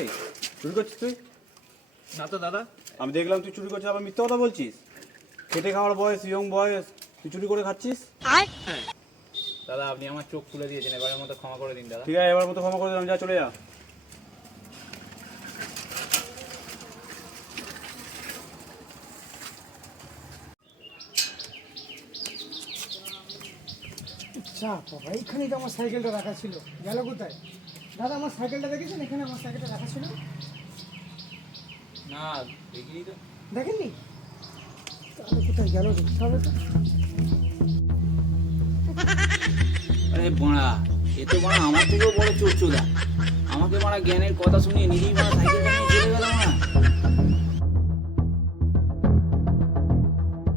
এই চুরি করছিস তুই? না তো দাদা। আমি দেখলাম তুই চুরি করছিস, আবার মিথ্যা কথা বলছিস। খেটে খাওয়ার বয়স, ইয়ং বয়স, তুই চুরি করে খাচ্ছিস। দাদা আপনি আমার চোখ খুলে দিয়েছেন, এবারের মতো ক্ষমা করে দিন দাদা। ঠিক আছে, এবার মতো ক্ষমা করে দিলাম, যা চলে যা। আচ্ছা বাবা, এইখানেই তো আমার সাইকেলটা রাখা ছিল, গেল কোথায়? দাদা আমার সাইকেলটা দেখেছেন? এখানে আমার সাইকেলটা রাখা ছিল, না দেখিনি তো। দেখেননি? তাহলে কোথায় গেল দেখতে হবে তো। আরে বাড়া, এ তো বাড়া আমার থেকেও বড় চোরচোদা। আমাকে বাড়া জ্ঞানের কথা শুনিয়ে নিজেই বাড়া সাইকেলটা